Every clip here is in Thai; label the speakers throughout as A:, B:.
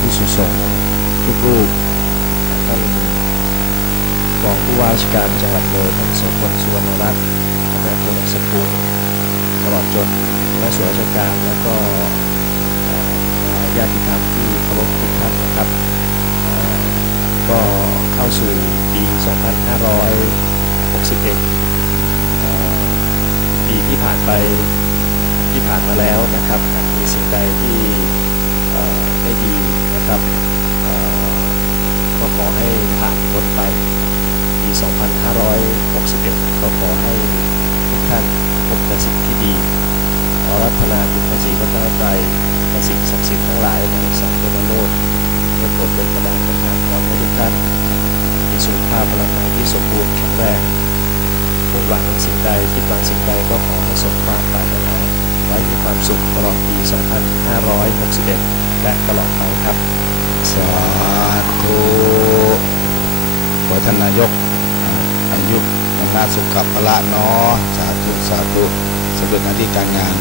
A: ภิกษุสงฆ์ทุกรูปท่านรองผู้ว่าราชการจังหวัดเลยท่านโสพลสุวรรณรัตน์ท่านนายอำเภอหนองสะพุงตลอดจนหัวหน้าส่วนราชการแล้วก็ญาติธรรมที่เคารพทุกท่านนะครับก็เข้าสู่ปี 2561 ปีที่ผ่านไปที่ผ่านมาแล้วนะครับ นะครับก็ขอให้ผ่านพ้นไปปี 2561 ก็ขอให้ทุกท่านพบแต่สิ่งที่ดี ขอรัตนาคุณพระศรีรัตนตรัยและสิ่งศักดิ์สิทธิ์ทั้งหลายในสากลโลกได้โปรดเป็นประดานประทานพรให้ทุกท่านมีสุขภาพพลังงานที่สมบูรณ์แข็งแรงมุ่งหวังสิ่งใดคิดหวังสิ่งใดก็ขอให้สมความปรารถนาไว้มี ความสุขตลอดปี 2561 และตลอดไปครับ
B: สาธุขอท่านนายกอายุวันนาสุขภละเนาะสาธุสาธุสำเร็จหน้าที่การงาน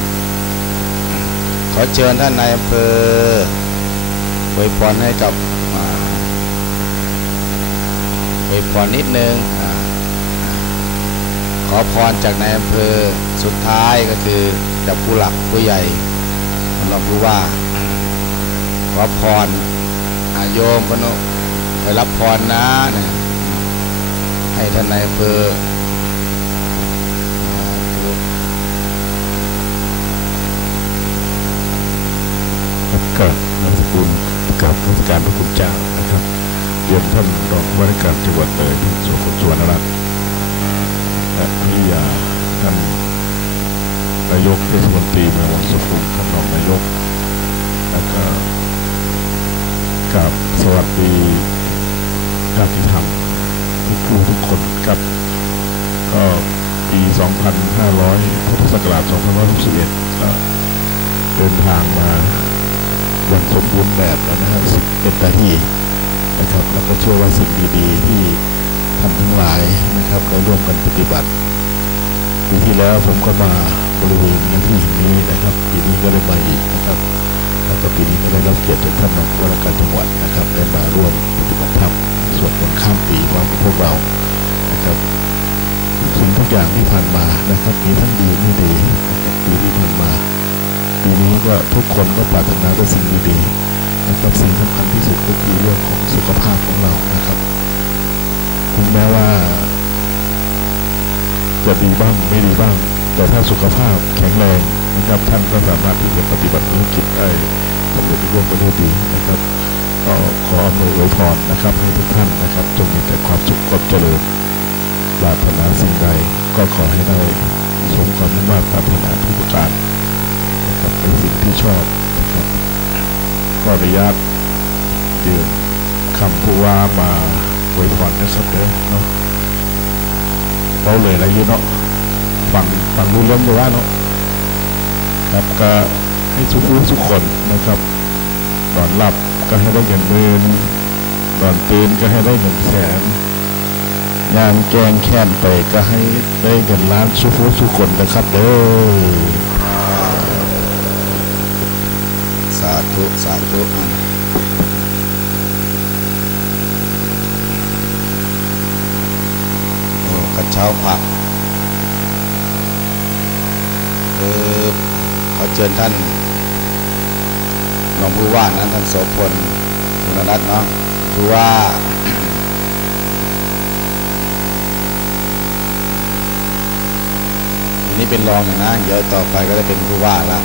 B: ขอเชิญท่านนายอำเภออวยพรให้กับอ่าอวยพรนิดนึงอ่า อพรจากนายอำเภอสุดท้ายก็คือจากผู้หลักผู้ใหญ่เรองผู้ว่า ขอพรอาโยมพนุไปรับพรนะเนี่ยให้ท่านนายอำเภอสาธุ
C: ครับกับนามสกุลกับราชการพระคุณเจ้านะครับเรียนท่านรองผู้ว่าราชการจังหวัดเลยท่านสุขสุวรรณรัตน์และ ท่านนายกเทศมนตรีเมืองวังสุขุมท่านรองนายก แล้วก็กับสวัสดีญาติธรรมทุกผู้ทุกคนครับก็ปี 2500พุทธศักราช2561ก็เดินทางมาอย่างสมบูรณ์แบบแล้วนะฮะสิบเอ็ดนาทีนะครับแล้วก็เชื่อว่าสิ่งดีๆที่ทำทั้งหลายนะครับได้ร่วมกันปฏิบัติ ปีที่แล้วผมก็มาบริเวณหน้าที่แห่งนี้นะครับปีนี้ก็ได้มาอีกนะครับแล้วก็ปีนี้ก็ได้รับเกียรติจากท่านรองผู้ว่าราการจังหวัดนะครับ ได้มาร่วมปฏิบัติธรรมสวดมนต์ข้ามปีพร้อมกับพวกเรานะครับสิ่งทุกอย่างที่ผ่านมานะครับมีทั้งดีไม่ดีนะครับปีที่ผ่านมาปีนี้ก็ทุกคนก็ปรารถนาแต่สิ่งดีๆนะครับสิ่งสำคัญที่สุดก็คือเรื่องของสุขภาพของเรานะครับถึงแม้ว่า จะดีบ้างไม่ดีบ้าง แต่ถ้าสุขภาพแข็งแรงนะครับท่านก็สามารถที่จะปฏิบัติธุรกิจได้สำเร็จรุ่ร่วงไปได้ดีนะครับก็ขออำนวยอวยพรนะครับให้ทุกท่านนะครับจงมีแต่ความสุขความเจริญปรารถนาสิ่งใดก็ขอให้ได้สมความมุ่งมั่นปรารถนาทุกประการนะครับเป็นสิ่งที่ชอบนะครับขออนุญาตเดือนคำผู้ว่ามาอวยพรนะครับเด้อเนาะ เราเลยอะไรอยู่เนาะฟังฟังรู้เรื่องอยู่ว่าเนาะครับก็ให้ทุกผู้ทุกคนนะครับนอนหลับก็ให้ได้เงินหมื่นนอนตื่นก็ให้ได้เงินแสนงานแกงแค้นไปก็ให้ได้เงินล้านทุกผู้ทุกคนนะครับเด้อ
B: สาธุสาธุอะโอ้กระ เช้าผักเออขอเชิญท่านรองผู้ว่านะท่านโสพลมุนรัตน์เนาะผู้ว่าอันนี้เป็นรองอย่างนะเดี๋ยวต่อไปก็ได้เป็นผู้ว่าละ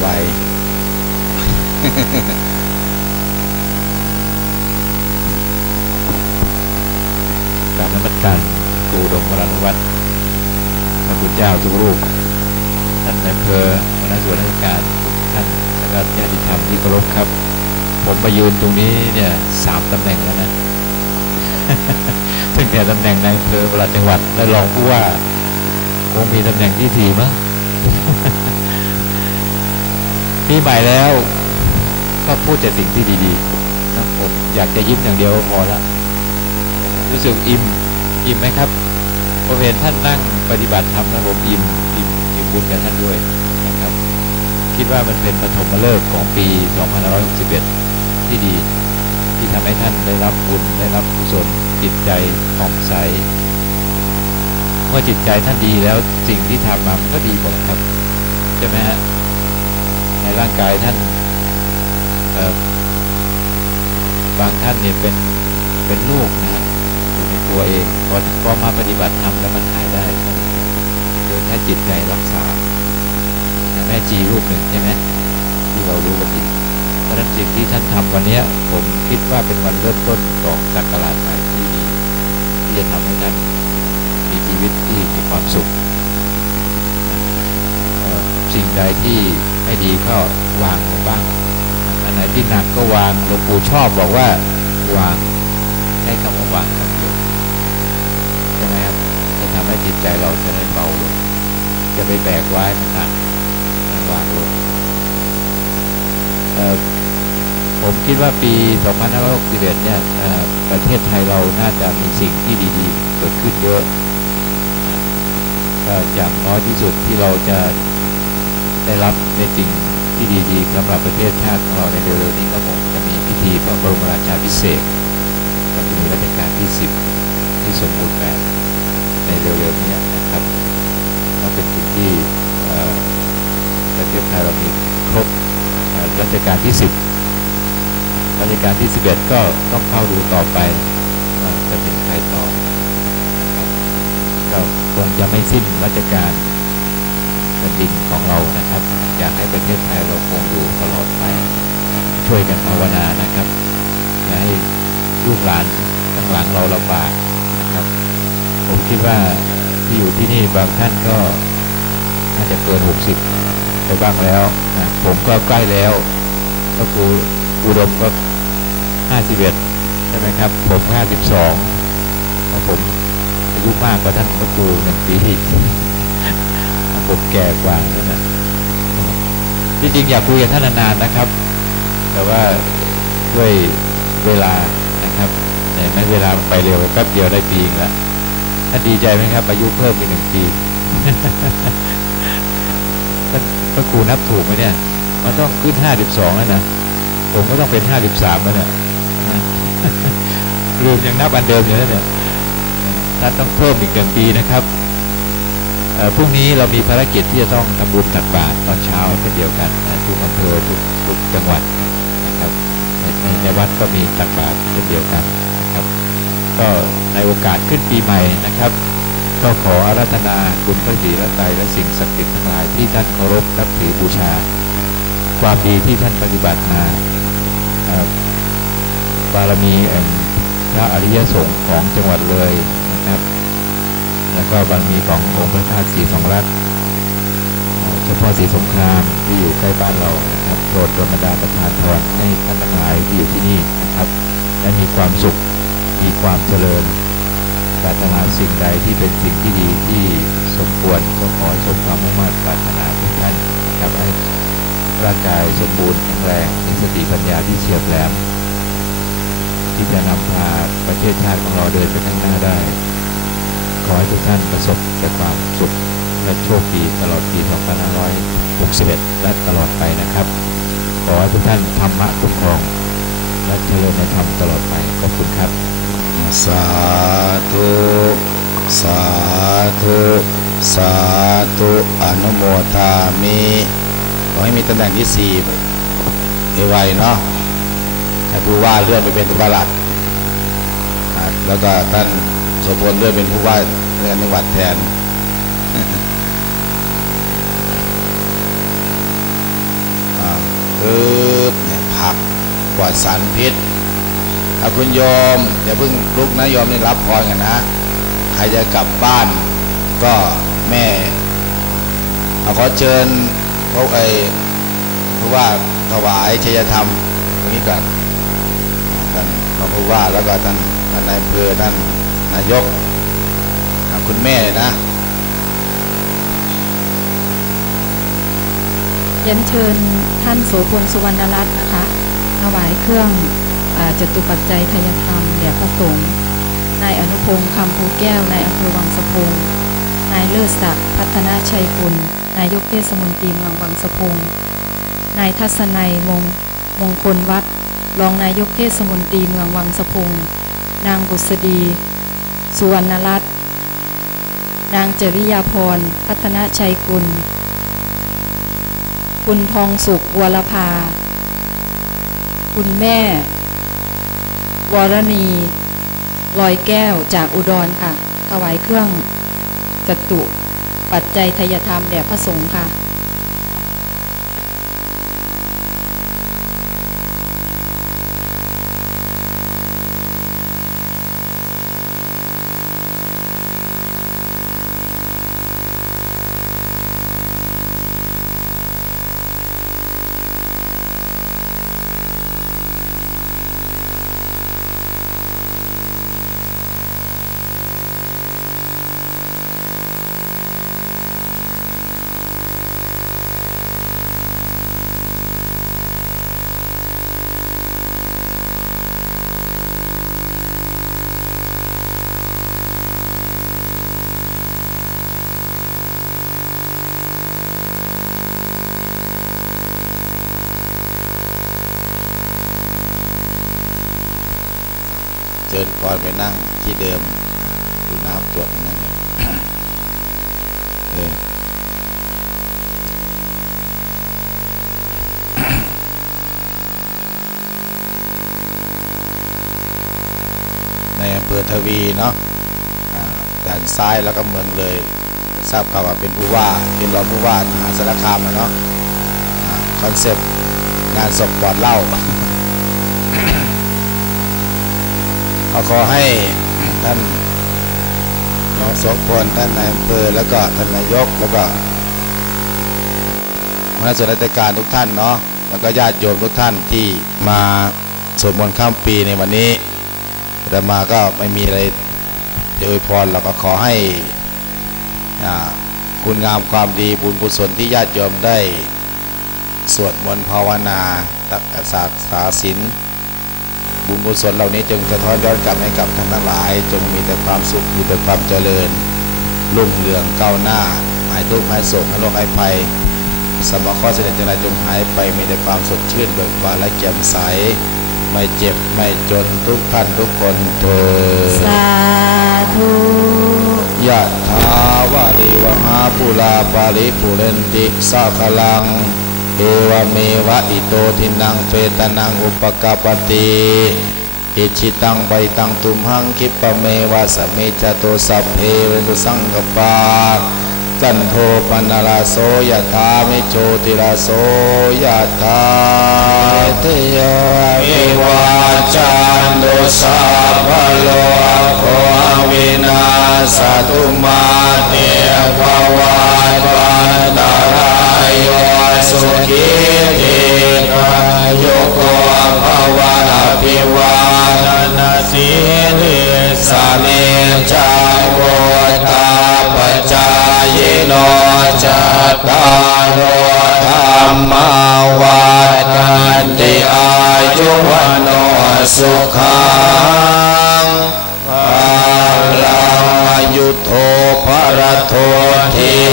B: ไวๆ
D: กาบนมัสการ อุดมวรานุวัฒน์พระคุณเจ้าทุกรูป ท่านนายเภอหัวหน้าส่วนราชการทุกท่านและก็ญาติธรรมที่เคารพครับ ผมมายืนตรงนี้เนี่ยสามตำแหน่งแล้วนะซึ่งแต่ตำแหน่งนายเภอประหลัดจังหวัด และรองผู้ว่าคงมีตำแหน่งที่สี่มั้งปีใหม่แล้วก็พูดแต่สิ่งที่ดีๆนะผมอยากจะยิ้มอย่างเดียวพอละรู้สึกอิ่มอิ่มไหมครับ ผมเห็นท่านนั่งปฏิบัติธรรมนะผมอิ่มอิ่มอิ่มบุญกับท่านด้วยนะครับ คิดว่ามันเป็นปฐมฤกษ์ของปี 2561 ที่ดีที่ทำให้ท่านได้รับบุญได้รับกุศลจิตใจผ่องใสเมื่อจิตใจท่านดีแล้วสิ่งที่ทำมามันก็ดีหมดครับใช่ไหมฮะในร่างกายท่านบางท่านเนี่ยเป็นเป็นลูกนะฮะ ตัวเองพอพอมาปฏิบัติธรรมแล้วมันหายได้โดยแค่จิตใจรักษาแม่จีรูปหนึ่งใช่ไหมที่เรารู้กันดีเพราะฉะนั้นสิ่งที่ท่านทำวันนี้ผมคิดว่าเป็นวันเริ่มต้นของศักราชใหม่ที่ดีที่จะทำให้ท่านมีชีวิตที่มีความสุขสิ่งใดที่ไม่ดีก็วางลงบ้าง อันไหนที่หนักก็วางหลวงปู่ชอบบอกว่าวางใช้คำว่าวางคำเดียวใช่ ไหมครับจะทำให้จิตใจเราจะได้เบาลง จะไปแบกไว้มันหนักมันวางลงผมคิดว่าปี 2561 เนี่ยเอ่อประเทศไทยเราน่าจะมีสิ่งที่ดีๆ เกิดขึ้นเยอะก็อย่างน้อยที่สุดที่เราจะได้รับในสิ่งที่ดีๆสำหรับประเทศชาติของเราในเร็วๆนี้ก็คงจะมีพิธีพระบรมราชาภิเศษก็จะมีรัชกาลที่ 10 ที่สมบูรณ์แบบในเร็วๆนี้นะครับก็เป็นสิ่งที่เอ่อประเทศไทยเรามีครบรัชกาลที่ 10รัชกาลที่ 11 ก็ต้องเข้าดูต่อไปว่าจะเป็นใครต่อนะครับก็คงจะไม่สิ้นรัชกาลแผ่นดินของเรานะครับ อยากให้ประเทศไทยเราคงอยู่ตลอดไป ช่วยกันภาวนานะครับ อย่าให้ลูกหลานข้างหลังเราลำบาก นะครับ ผมคิดว่าที่อยู่ที่นี่บางท่านก็น่าจะเกิน 60 ไปบ้างแล้วนะผมก็ใกล้แล้ว ก็คืออุดมก็ 51 ใช่ไหมครับ ผม 52เพราะผมอายุมากกว่าท่านพระครูหนึ่งปีที่ผมแก่กว่านั่นแหละจริงอยากคุยกับท่านนานๆนะครับ แต่ว่าด้วยเวลานะครับ เนี่ยไม่เวลามันไปเร็วไปแป๊บเดียวได้ปีนึงแล้วท่านดีใจไหมครับอายุเพิ่มอีกหนึ่งปีท่านพระครูนับถูกไหมเนี่ย มันต้องขึ้น52แล้วนะผมก็ต้องเป็น53แล้วเนี่ยลืมยังนับอันเดิมอยู่แล้วเนี่ยท่านต้องเพิ่มอีกหนึ่งปีนะครับพรุ่งนี้เรามีภารกิจที่จะต้องทำบุญตักบาตรตอนเช้าเช่นเดียวกันนะทุกอำเภอทุกทุกจังหวัดนะครับในในวัดก็มีตักบาตรเช่นเดียวกัน ก็ในโอกาสขึ้นปีใหม่นะครับ ก็ขออาราธนาคุณพระศรีรัตนตและสิ่งศักดิ์สิทธิ์ทั้งหลายที่ท่านเคารพนับถือบูชา ความดีที่ท่านปฏิบัติมาบารมีแห่งพระอริยสงฆ์ของจังหวัดเลยนะครับ แล้วก็บารมีขององค์พระธาตุศรีสองรัตน์เอ่อเจ้าพ่อศรีสงครามที่อยู่ใกล้บ้านเรานะครับโปรดรมดาประทานพรให้ท่านทั้งหลายที่อยู่ที่นี่นะครับได้มีความสุข มีความเจริญปรารถนาสิ่งใดที่เป็นสิ่งที่ดีที่สมควรก็ขอให้สมความมุ่งมั่นปรารถนาทุกท่านครับให้ร่างกายสมบูรณ์แข็งแรงมีสติปัญญาที่เฉียบแหลม ที่จะนำพาประเทศชาติของเราเดินไปข้างหน้าได้ ขอให้ทุกท่านประสบแต่ความสุขและโชคดีตลอดปี 2561 และตลอดไปนะครับ ขอให้ทุกท่านธรรมะคุ้มครอง และเจริญในธรรมตลอดไปขอบคุณครับ
B: สาธุสาธุสาธุอนุโมทามิขอให้มีตำแหน่งที่สี่ไวๆเนาะให้ผู้ว่าเลื่อนไปเป็นประหลัดแล้วก็ท่านโสพลเลื่อนเป็นผู้ว่าเลื่อนจังหวัดแทนอ่าปึ๊บเนี่ยพักปลอดสารพิษ อาคุณโยมอย่าเพิ่งลุกนะโยมนี่รับพรกันนะใครจะกลับบ้านก็แม่เอาขอเชิญพระไอ้ผู้ว่าถวายชัยธรรมตรงนี้ก่อนท่านรองผู้ว่าแล้วก็ท่านท่านนายอำเภอท่านนายกอะคุณแม่เลยนะ
E: เรียนเชิญท่านโสพลสุวรรณรัตน์นะคะถวายเครื่อง จตุปัจจัยทายธรรมแด่พระสงฆ์นายอนุพงศ์คำภูแก้วนายอำเภอวังสะพุงนายเลิศศักดิ์พัฒนาชัยกุลนายกเทศมนตรีเมืองวังสะพุงนายทัศนัยมงมงคลวัดรองนายกเทศมนตรีเมืองวังสะพุงนางบุษดี สุวรรณรัตน์นางจริยาพร พัฒนาชัยกุล คุณทองสุขวรภา คุณแม่ วรณีลอยแก้วจากอุดรค่ะ ถวายเครื่องจตุปัจจัยทยธรรมแด่พระสงฆ์ค่ะ
B: เชิญพรไปนั่งที่เดิมดูน้ำตรวจนั่นเองเออในอำเภอทวีเนาะด้านซ้ายแล้วก็เมืองเลย ทราบข่าวว่าเป็นผู้ว่าเป็นรองผู้ว่ามหาสารคามนะเนาะคอนเซปต์งานศพปลอดเหล้า ขอขอให้ท่านรองโสพลท่านนายอำเภอแล้วก็ท่านนายกแล้วก็คณะส่วนราชการทุกท่านเนาะแล้วก็ญาติโยมทุกท่านที่มาสวดมนต์ข้ามปีในวันนี้แต่มาก็ไม่มีอะไรจะอวยพรเราก็ขอให้อ่าคุณงามความดีบุญกุศลที่ญาติโยมได้ สวดมนต์ภาวนารักษาสาศีล บุญกุศลเหล่านี้จงสะท้อนย้อนกลับให้กับท่านทั้งหลาย จงมีแต่ความสุขมีแต่ความเจริญรุ่งเรืองก้าวหน้าหายทุกข์หายโศกหายโรคหายภัยสมมาข้อเสด็จจงไรจงหายไปมีแต่ความสดชื่นเบิกบานและแจ่มใส ไม่เจ็บไม่จนทุกท่านทุกคนเถิด
E: สาธุ
B: ยะถาวาริวหาปุราปาริปุเรนติสาคลัง เอวเมวะอิโตทินังเปตนังอุปกาปติอิชิตังใบตังตุมหังคิปะเมวะสะเมจโตสัพเพเรตุสังกปาจันโทปนราโสยะถามิโชติราโสยะถาเตยเอวาจันโดสัพพโลโควินาสตุมาเตภวัน โนจัตตารโอธรรมาวันติอายุวันโนสุขังภาลังอายุโทภรโทที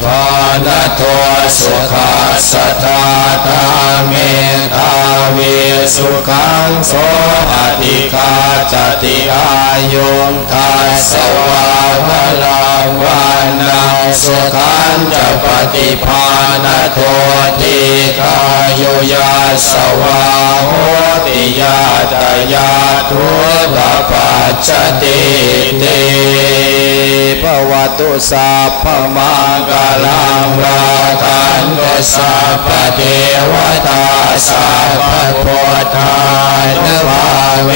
B: ฏิภาณโทสุขัสสทาตาเมทาเวสุขังโสอติคาจติอายุงทัสสวาพลังวันนาสุขันจะปฏิภาณโทติคายุยาสวาโหติยาตยาทุตปัจจติเต ภวตุสัพพมังกลังราคันตุสัพพเทวตาสัพพโพธานภาเว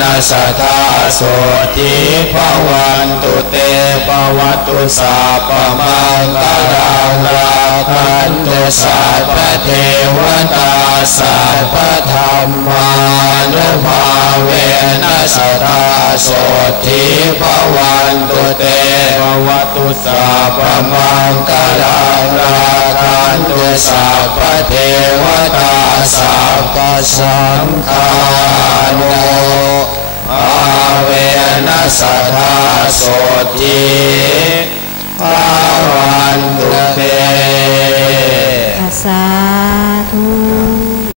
B: นัสทาโสติภวันตุเตภวตุสัพพมังกลังราคันตุสัพพเทวตาสัพพธรรมานุภา โสติภวันตุเตภวตุสัพพมังกลังราคันตุสัพเทวตาสัพพสังฆานุอาเวนัสทธาโสติภวันตุเต
E: สาธุ